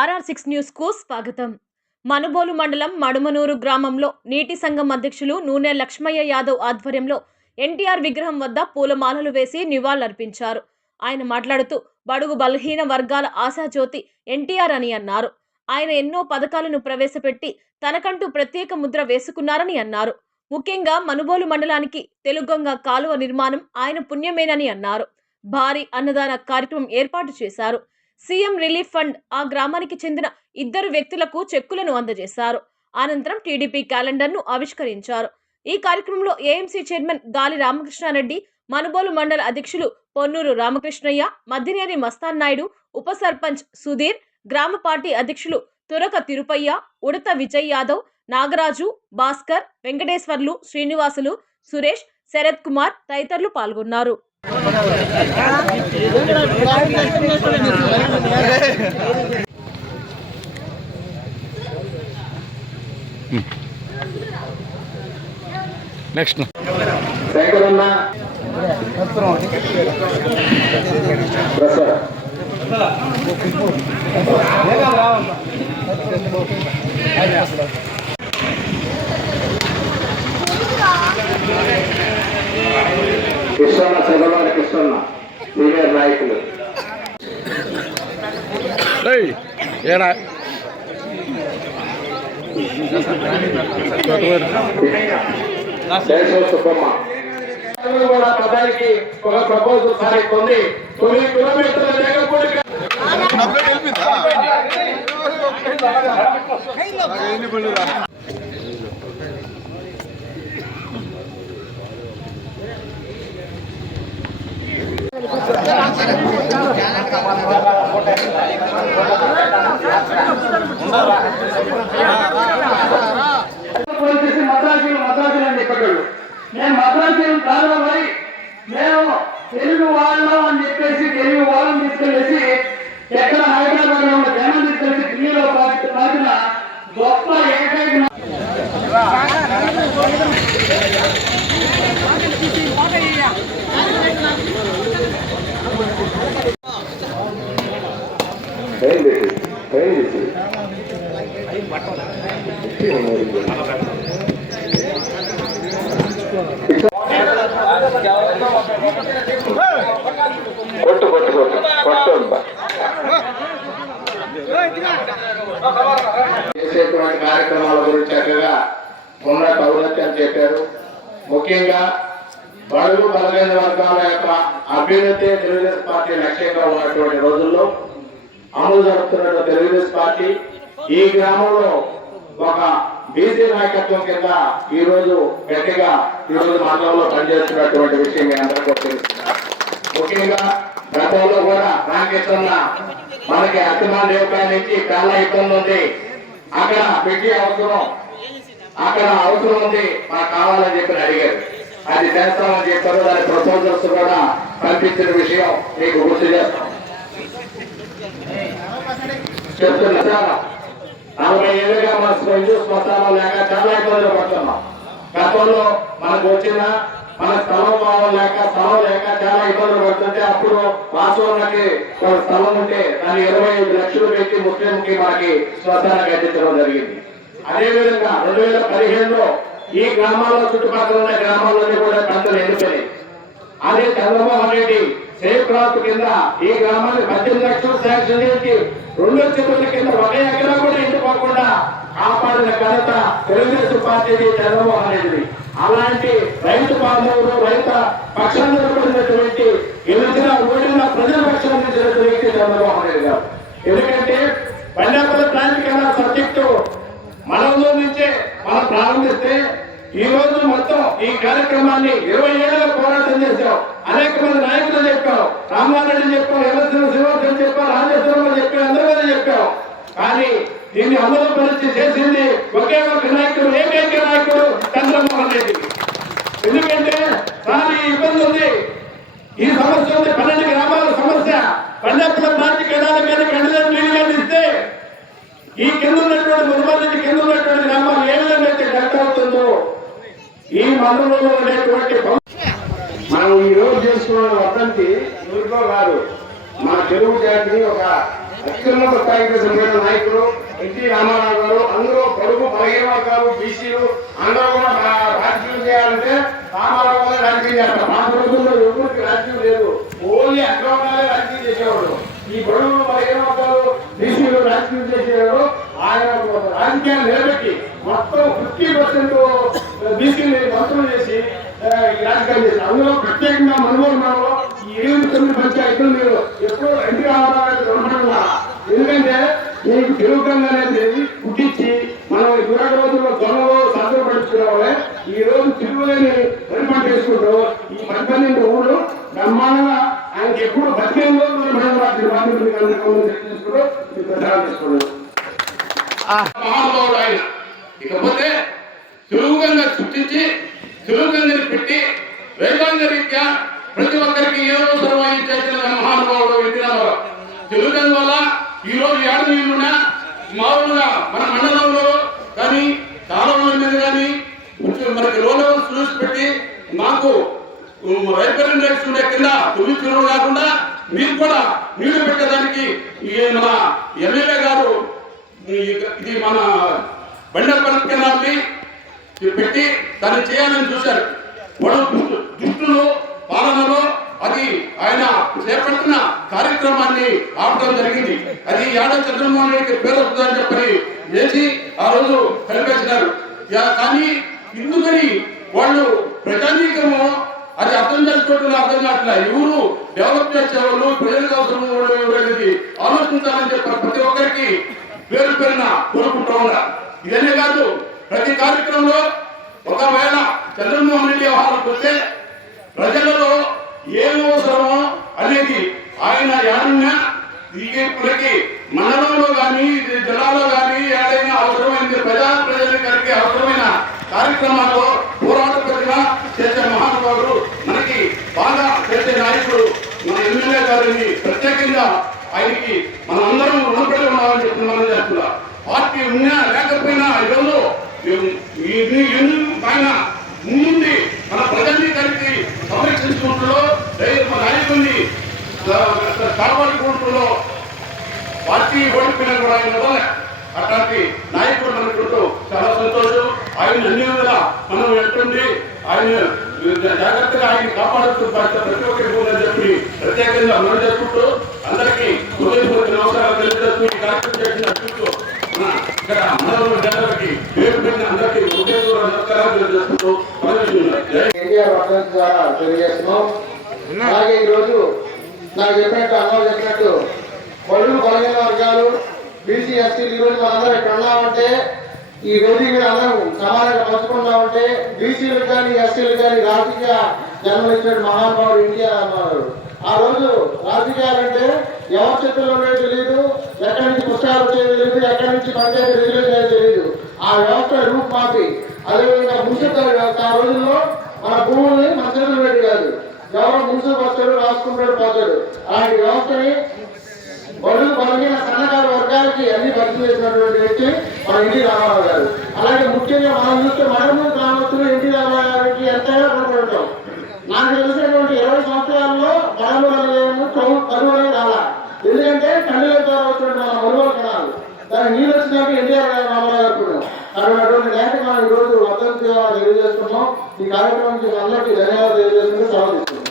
RR6 news కు స్వాగతం. మనుబోలు మండలం మడుమనూరు గ్రామంలో నీటి సంఘం అధ్యక్షులు నూనె లక్ష్మయ్య యాదవ్ ఆధ్వర్యంలో ఎన్టీఆర్ విగ్రహం వద్ద పూలమాలలు వేసి నివాళులర్పించారు. ఆయన మాట్లాడుతూ బడుగు బలహీన వర్గాల ఆశాజ్యోతి ఎన్టీఆర్ అని అన్నారు. ఆయన ఎన్నో పథకాలను ప్రవేశపెట్టి తనకంటూ ప్రత్యేక ముద్ర వేసుకున్నారని అన్నారు. ముఖ్యంగా మనుబోలు మండలానికి తెలుగొంగ కాలువ నిర్మాణం ఆయన పుణ్యమేనని అన్నారు. భారీ అన్నదాన కార్యక్రమం ఏర్పాటు చేశారు. సీఎం రిలీఫ్ ఫండ్ ఆ గ్రామానికి చెందిన 2 వ్యక్తులకు చెక్కులను అందజేశారు. అనంతరం టీడీపీ క్యాలెండర్ను ఆవిష్కరించారు. ఈ కార్యక్రమంలో ఏఎంసీ చైర్మన్ గాలి రామకృష్ణారెడ్డి, మనుబోలు మండల అధ్యక్షులు పొన్నూరు రామకృష్ణయ్య, మద్దినేని మస్తాన్ నాయుడు, ఉప సర్పంచ్ సుధీర్, గ్రామ పార్టీ అధ్యక్షులు తురక తిరుపయ్య, ఉడత విజయ్ యాదవ్, నాగరాజు, భాస్కర్, వెంకటేశ్వర్లు, శ్రీనివాసులు, సురేష్, శరత్ కుమార్ తదితరులు పాల్గొన్నారు. నెక్స్ట్ కృష్ణ చదవాలి కృష్ణ సీనియర్ నాయకులు సుబ్బమ్మ కూడా పదానికి ఒక ప్రపోజల్ సాగుతుంది. 9 కిలోమీటర్ల లేకపోతే మద్రాసులు అని చెప్పాడు. నేను మద్రాసులు ప్రారంభమై మేము తెలుగు వాళ్ళం అని చెప్పేసి తెలుగు వాళ్ళని తీసుకెళ్ళేసి ఎక్కడ హైదరాబాద్ లో ఉన్న జనం తీసుకెళ్ళి ఢిల్లీలో పాటిన గొప్ప ఏకైక చేసేటువంటి కార్యక్రమాల గురించి చక్కగా ఉన్న పౌరత్వం చెప్పారు. ముఖ్యంగా బడుగు బలహీన వర్గాల యొక్క అభ్యున్నతి తెలుగుదేశం పార్టీ లక్ష్యంగా ఉన్నటువంటి రోజుల్లో అమలు జరుపుతున్న తెలుగుదేశం పార్టీ ఈ గ్రామంలో ఒక బీసీ నాయకత్వం కింద ఈ రోజు గట్టిగా మండలంలో పనిచేస్తున్నటువంటి విషయం మీ అందరికీ తెలుస్తుంది. ముఖ్యంగా గతంలో కూడా రామకృష్ణ మనకి అతిమాన్ దేవకాయ నుంచి చాలా ఇబ్బంది ఉంది, అక్కడ పెట్టి అక్కడ అవసరం ఉంది, మాకు కావాలని చెప్పి అడిగారు. అది చేస్తామని చెప్పారు. దాని ప్రపోజల్స్ కూడా పంపించిన విషయం మీకు గుర్తు చేస్తాం. చెప్తున్నా 40 ఏళ్ళుగా మన శ్మశానం లేక చాలా ఇబ్బందులు పడుతున్నాం. గతంలో మనకు వచ్చిన మన స్థలం లేక చాలా ఇబ్బందులు పడుతుంటే అప్పుడు వాస్తవానికి ఒక స్థలం ఉంటే దాన్ని 25 లక్షలు పెట్టి ముస్లింకి మనకి శ్మశానం కట్టించడం జరిగింది. అదేవిధంగా 2015లో ఈ గ్రామాల్లో చుట్టుపక్కల ఉన్న గ్రామాల్లోనే కూడా పంటలు ఎండిపోయాయి. అదే చంద్రబాబు రెడ్డి సేఫ్ క్రాప్ కింద ఈ గ్రామాన్ని 18 లక్షలు శాంక్షన్ చేసి 2 చెరువుల కింద 1 ఎకరా కూడా ఎండిపోకుండా కాపాడిన ఘనత తెలుగుదేశం పార్టీది, చంద్రబాబు రెడ్డి. అలాంటి రైతు బాంధవులు రైత పక్షాన్ని నిలబడినటువంటి గెలిచిన ఓడిన ప్రజల పక్షాన్ని నిలిచినటువంటి వ్యక్తి చంద్రబాబు రెడ్డి గారు. ఎందుకంటే బండాపల్లి ప్లాంట్ కెనాల్ సబ్జెక్టు మనలో నుంచే మనం ప్రారంభిస్తే ఈ రోజు మొత్తం ఈ కార్యక్రమాన్ని 20 ఏళ్ళుగా పోరాటం చేశాం. అనేక మంది నాయకులు చెప్పాం, రామారెడ్డి చెప్పాం, ఎల్లసిన శ్రీవర్ధన్ చెప్పాం, రాజేశ్వరం చెప్పాం, అందరూ చెప్పాం. కానీ దీన్ని అమలు పరిచి చేసింది ఒకే ఒక నాయకుడు, ఏకైక నాయకుడు చంద్రమోహన్ రెడ్డి. ఎందుకంటే చాలా ఇబ్బంది ఉంది, ఈ సమస్య ఉంది. 12 గ్రామాల సమస్య. బండాపల్లి ప్లాంట్ కెనాల్ కానీ కండలం నీళ్ళు కానీ ఇస్తే ఈ కింద ఉన్నటువంటి మున్సిపాలిటీ కింద ఉన్నటువంటి గ్రామాలు ఏ విధంగా అయితే డెల్టా అవుతుందో ఈ మండలంలో ఉండేటువంటి మనం ఈ రోజు చేసుకున్న వర్ధంతి ఊరిలో కాదు, మన తెలుగు జాతిని ఒక అత్యున్నత స్థాయికి చెందిన నాయకులు ఎన్టీ రామారావు గారు. అందరూ పొడుగు బలహీన వర్గాలు, బీసీలు అందరూ కూడా రాజకీయం చేయాలంటే రామారావు గారు రాజకీయం చేస్తారు. మా రోజుల్లో ఎవరికి రాజకీయం లేదు, ఓన్లీ అగ్రవర్ణాలే రాజకీయం చేసేవాడు. ఈ పొడుగు బలహీన వర్గాలు, బీసీలు రాజకీయం చేసేవాడు. ఆయన రాజకీయాలు నిలబెట్టి మొత్తం 50% బీసీని మంత్రులు చేసి రాజకీయాలు చేశారు. అందులో ప్రత్యేకంగా మనుగోలు ఈ 79 పంచాయతీలు మీరు ఎప్పుడూ ఎన్టీ రామారావు రుణపడాల. ఎందుకంటే మీకు తెలుగుగంగ అనేది పుట్టించి మనం ఇరవై రోజుల్లో దొంగలు సర్దులు పడుచుకునే ఈ రోజు తిరుగులేని రుణపడి చేసుకుంటూ ఈ 18 ఊళ్ళు బ్రహ్మాండంగా ఆయనకి ఎప్పుడు 18 రోజులు మహానుభావుడు ఆయన. ఇకపోతే తెలుగుగంగ సృష్టించి తెలుగుగంగని పెట్టి వైభాంగ రీత్యా ప్రతి ఒక్కరికి ఏదో సర్వాయి చేసిన మహానుభావుడు ఎన్టీ రామారావు. తెలుగుగంగ వల్ల ఈ రోజు ఏడు నీళ్ళున్నా మామూలుగా మన మండలంలో కానీ కాలంలో మీద కానీ మనకి రోడ్లు చూసి పెట్టి మాకు రైతులను రేస్తుండే కింద 9 కిలోలు కాకుండా మీకు కూడా నీళ్లు పెట్టేదానికి మన ఎమ్మెల్యే గారు ఇది మన బండపల్లి కెనాల్ని పెట్టి దాన్ని చేయాలని చూశారు. వాళ్ళు దుష్టులు పాలనలో అది ఆయన చేపట్టిన కార్యక్రమాన్ని ఆపడం జరిగింది. అది యాదవ చంద్రమోహన్ రెడ్డికి పేరు వస్తుందని చెప్పని చేసి ఆ రోజు కలిపేసినారు. కానీ ఎందుకని వాళ్ళు ప్రజానీకము అది అర్థం చేసుకోవడం అర్థం కావట్లే. ఎవరు డెవలప్ చేసేవాళ్ళు ప్రజలకు అవసరం ఆలోచించాలని చెప్పారు. ప్రతి ఒక్కరికి పేరు పేరున కోరుకుంటూ ఉన్నారు. ఇదనే కాదు, ప్రతి కార్యక్రమంలో ఒకవేళ చంద్రమోహన్ రెడ్డి వ్యవహారానికి వస్తే ప్రజలలో ఏం అవసరమో అనేది ఆయన యాడున్నా మనకి మండలంలో కానీ జిల్లాలో కానీ ఏదైనా అవసరమైంది ప్రజలకి అవసరమైన కార్యక్రమాల్లో పోరాట ప్రతిగా చేసే మహానుభావుడు, మనకి బాగా చేసే నాయకుడు మన ఎమ్మెల్యే గారిని ప్రత్యేకంగా ఆయనకి మనం అందరం రుణపడి ఉన్నామని చెప్పి మనం చేస్తున్నా. పార్టీ ఉన్నా లేకపోయినా ఈరోజు ఆయన ముందుండి మన ప్రజానీకానికి సంరక్షించుకుంటూ నాయకుల్ని కాపాడుకుంటూ పార్టీ ఓడిపోయినా కూడా ఆయన వల్ల అట్లాంటి నాయకుడు మనకుంటూ చాలా సంతోషం. ఆయన అన్ని విధాలా మనం ఎట్టుండి ఆయన జాగ్రత్తగా ఆయన కాపాడుతూ ప్రతి ఒక్కరికి ఉందని చెప్పి ప్రత్యేకంగా మనం చేసుకుంటూ అందరికీ హృదయపూర్వక నమస్కారాలు తెలియజేస్తూ ఈ కార్యక్రమం చేసిన చూస్తూ ఇక్కడ అందరూ జనాలకి పేరు పెట్టిన అందరికీ హృదయపూర్వక నమస్కారాలు తెలియజేసుకుంటూ ఎన్టీఆర్ వర్ధంతి ద్వారా తెలియజేస్తున్నాం. అలాగే ఈరోజు నాకు చెప్పినట్టు అమ్మ చెప్పినట్టు బడుగు బలహీన వర్గాలు, బీసీ ఎస్సీలు ఈరోజు మనందరం ఇక్కడ ఉన్నామంటే ఈ రోజు మీరు అందరం సమానంగా పంచుకున్నామంటే బీసీలకు కానీ ఎస్సీలకు కానీ రాజకీయ జన్మనిచ్చిన మహానుభావుడు ఎన్టీఆర్ రామారావు. ఆ రోజు రాజకీయాలంటే ఎవరి చేతుల్లో ఉండేది తెలియదు, ఎక్కడి నుంచి పుస్తకాలు వచ్చేది తెలియదు, ఎక్కడి నుంచి పంచాయతీ రెగ్యులేషన్ అనేది తెలియదు. ఆ వ్యవస్థ రూప్ మాపి అదేవిధంగా మున్సిపల్ వ్యవస్థ ఆ రోజుల్లో మన భూముల్ని మన చేతులు పెట్టి కాదు, ఎవరో మున్సిపల్ వస్తాడు రాసుకుంటాడు పోతాడు. అలాంటి వ్యవస్థని బడుగు బలహీన సన్నకారు వర్గాలకి అన్ని పరిచయం చేసినటువంటి వ్యక్తి మన ఎన్టీ రామారావు గారు. అలాగే ముఖ్యంగా మనం చూస్తే మడమూరు గ్రామస్తులు ఎన్టీ రామారావు గారికి ఎంతైనా రుణపడతాం. నాకు తెలిసినటువంటి 20 సంవత్సరాల్లో మడమూరు అనేది కరువునే రాలా. ఎందుకంటే కళ్ళ ద్వారా వచ్చినటువంటి మన మరుగోలు కణాలు దానికి నీళ్ళు వచ్చినాక ఎన్టీఆర్ రామారావు గారు కూడా అటువంటి లేక మనం ఈరోజు వర్ధంతి తెలియజేస్తున్నాం. ఈ కార్యక్రమానికి అందరికీ ధన్యవాదాలు తెలియజేసుకుంటూ స్వాగతిస్తున్నాం.